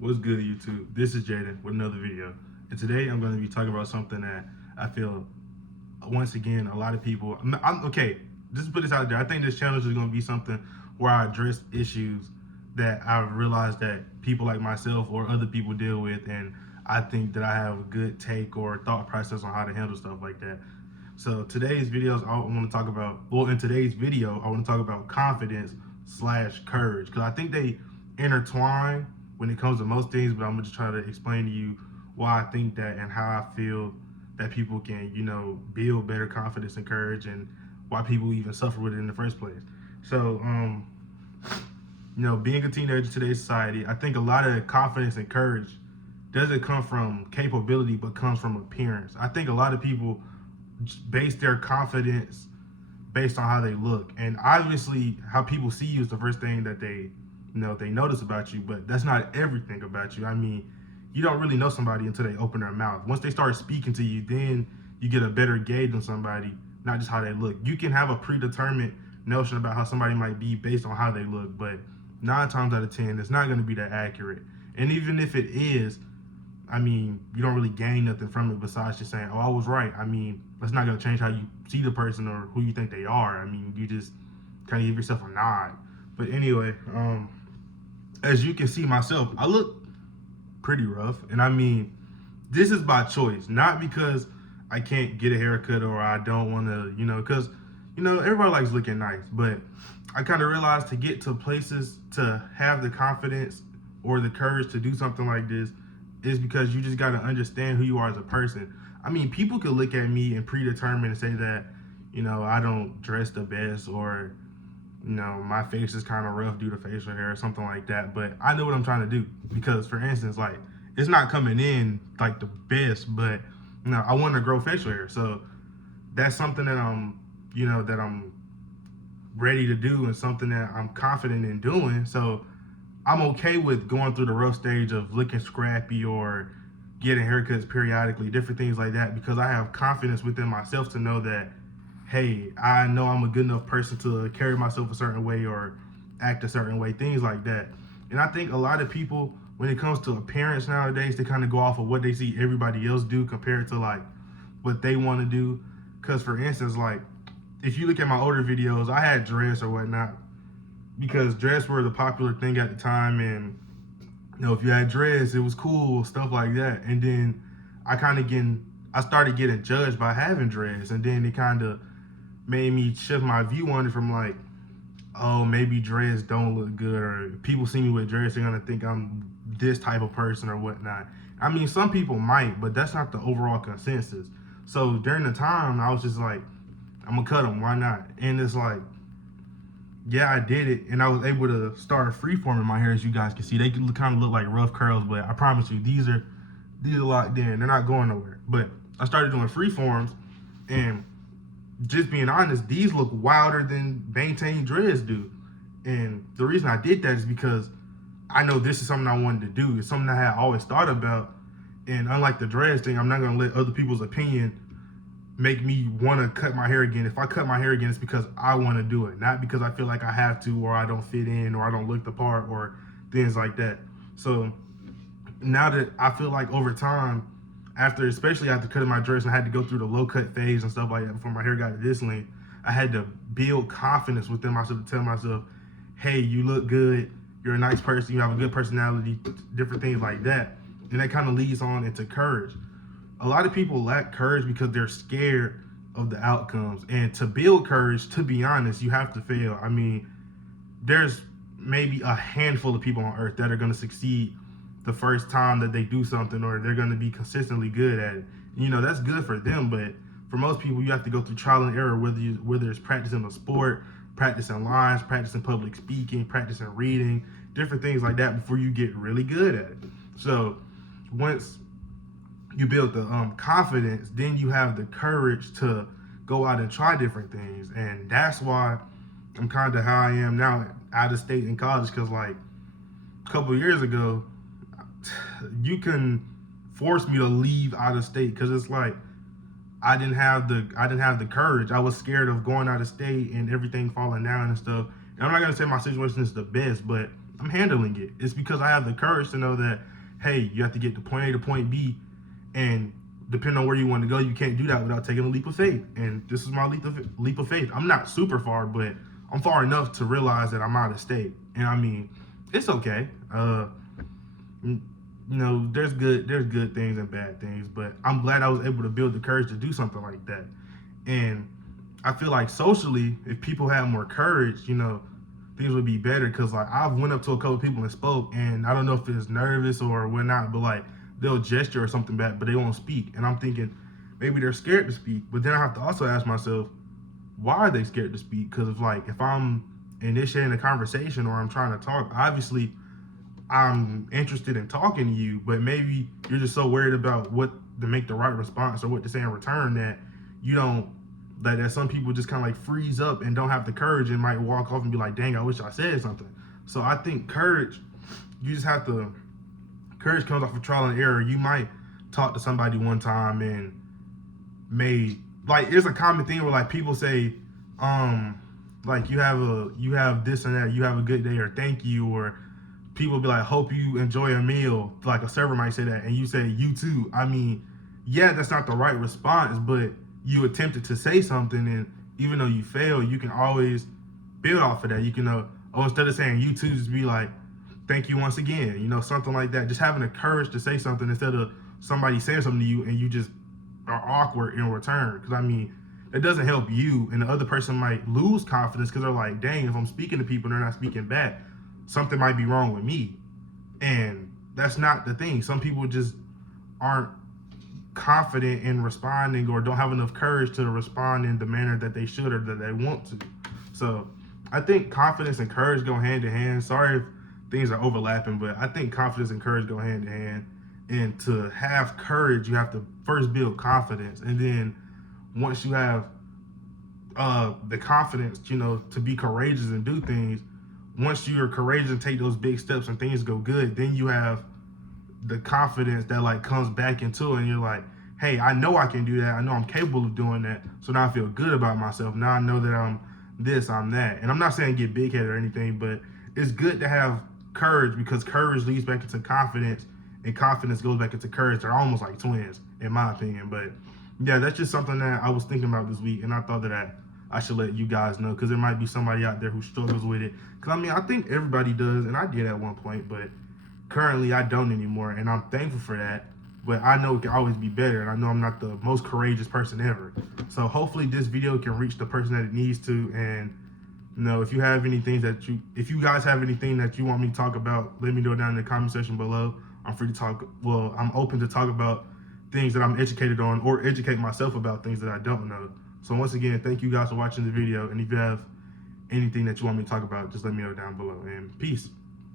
What's good, YouTube? This is Jaden with another video. And today I'm going to be talking about something that I feel, once again, a lot of people. Okay, just put this out there. I think this challenge is going to be something where I address issues that I've realized that people like myself or other people deal with. And I think that I have a good take or thought process on how to handle stuff like that. So today's videos, I want to talk about, well, in today's video, I want to talk about confidence slash courage. Because I think they intertwine when it comes to most things, but I'm going to try to explain to you why I think that and how I feel that people can, build better confidence and courage, and why people even suffer with it in the first place. So, being a teenager in today's society, I think a lot of confidence and courage doesn't come from capability, but comes from appearance. I think a lot of people base their confidence based on how they look, and obviously how people see you is the first thing that they notice about you, but that's not everything about you. I mean, you don't really know somebody until they open their mouth. Once they start speaking to you, then you get a better gauge on somebody, not just how they look. You can have a predetermined notion about how somebody might be based on how they look, but 9 times out of 10 it's not going to be that accurate. And even if it is, I mean, you don't really gain nothing from it besides just saying, "Oh, I was right." I mean, that's not going to change how you see the person or who you think they are. I mean, you just kind of give yourself a nod. But anyway, as you can see myself, I look pretty rough. And I mean, this is by choice, not because I can't get a haircut or I don't want to, because, everybody likes looking nice. But I kind of realized to get to places, to have the confidence or the courage to do something like this, is because you just got to understand who you are as a person. I mean, people could look at me and predetermine and say that, I don't dress the best, or my face is kind of rough due to facial hair or something like that. But I know what I'm trying to do, because, for instance, like, it's not coming in like the best, but I want to grow facial hair. So that's something that I'm ready to do, and something that I'm confident in doing. So I'm okay with going through the rough stage of looking scrappy or getting haircuts periodically, different things like that, because I have confidence within myself to know that, hey, I know I'm a good enough person to carry myself a certain way or act a certain way, things like that. And I think a lot of people, when it comes to appearance nowadays, they kind of go off of what they see everybody else do compared to like what they want to do. Because, for instance, like, if you look at my older videos, I had dreads or whatnot, because dreads were the popular thing at the time. And if you had dreads, it was cool, stuff like that. And then I started getting judged by having dreads, and then it kind of made me shift my view on it from like, oh, maybe dreads don't look good, or people see me with dreads, they're gonna think I'm this type of person or whatnot. I mean, some people might, but that's not the overall consensus. So during the time, I was just like, I'm gonna cut them, why not? And it's like, yeah, I did it, and I was able to start freeforming my hair. As you guys can see, they can kind of look like rough curls, but I promise you, these are locked in. They're not going nowhere. But I started doing freeforms, and just being honest, these look wilder than maintained dreads do. And the reason I did that is because I know this is something I wanted to do. It's something I had always thought about. And unlike the dreads thing, I'm not gonna let other people's opinion make me want to cut my hair again. If I cut my hair again, it's because I want to do it, not because I feel like I have to, or I don't fit in, or I don't look the part, or things like that. So now that I feel like over time, especially after cutting my dreads, I had to go through the low cut phase and stuff like that before my hair got to this length, I had to build confidence within myself to tell myself, hey, you look good, you're a nice person, you have a good personality, different things like that. And that kind of leads on into courage. A lot of people lack courage because they're scared of the outcomes. And to build courage, to be honest, you have to fail. I mean, there's maybe a handful of people on earth that are going to succeed the first time that they do something, or they're going to be consistently good at it. That's good for them, but for most people, you have to go through trial and error, whether it's practicing a sport, practicing lines, practicing public speaking, practicing reading, different things like that before you get really good at it. So once you build the confidence, then you have the courage to go out and try different things. And that's why I'm kind of how I am now, out of state in college, because like a couple of years ago, you can force me to leave out of state, because it's like I didn't have the courage. I was scared of going out of state and everything falling down and stuff. And I'm not gonna say my situation is the best, but I'm handling it. It's because I have the courage to know that, hey, you have to get to point A to point B, and depending on where you want to go, you can't do that without taking a leap of faith. And this is my leap of faith. I'm not super far, but I'm far enough to realize that I'm out of state. And I mean, it's okay. There's good things and bad things, but I'm glad I was able to build the courage to do something like that. And I feel like socially, if people had more courage, things would be better. Cause like I've went up to a couple of people and spoke, and I don't know if it's nervous or whatnot, but like they'll gesture or something back, but they won't speak. And I'm thinking maybe they're scared to speak. But then I have to also ask myself, why are they scared to speak? Because if I'm initiating a conversation or I'm trying to talk, obviously I'm interested in talking to you, but maybe you're just so worried about what to make the right response or what to say in return that you don't that some people just kind of like freeze up and don't have the courage and might walk off and be like, dang, I wish I said something. So I think courage, you just have to, courage comes off of trial and error. You might talk to somebody one time and there's a common thing where like people say, like you have this and that, you have a good day, or thank you, or people be like, hope you enjoy a meal. Like a server might say that, and you say, you too. I mean, yeah, that's not the right response, but you attempted to say something, and even though you fail, you can always build off of that. You can, instead of saying you too, just be like, thank you once again, something like that. Just having the courage to say something instead of somebody saying something to you and you just are awkward in return. Because I mean, it doesn't help you, and the other person might lose confidence because they're like, dang, if I'm speaking to people and they're not speaking back, something might be wrong with me. And that's not the thing. Some people just aren't confident in responding or don't have enough courage to respond in the manner that they should or that they want to. So I think confidence and courage go hand in hand. Sorry if things are overlapping, but I think confidence and courage go hand in hand. And to have courage, you have to first build confidence. And then once you have the confidence, to be courageous and do things, once you're courageous and take those big steps and things go good, then you have the confidence that like comes back into it, and you're like, hey, I know I can do that. I know I'm capable of doing that. So now I feel good about myself. Now I know that I'm this, I'm that. And I'm not saying get big headed or anything, but it's good to have courage, because courage leads back into confidence, and confidence goes back into courage. They're almost like twins, in my opinion. But yeah, that's just something that I was thinking about this week, and I thought that I should let you guys know, because there might be somebody out there who struggles with it. Because I mean, I think everybody does, and I did at one point, but currently I don't anymore, and I'm thankful for that. But I know it can always be better, and I know I'm not the most courageous person ever. So hopefully this video can reach the person that it needs to. And if you have anything if you guys have anything that you want me to talk about, let me know down in the comment section below. I'm free to talk. Well, I'm open to talk about things that I'm educated on, or educate myself about things that I don't know. So once again, thank you guys for watching the video. And if you have anything that you want me to talk about, just let me know down below. And peace.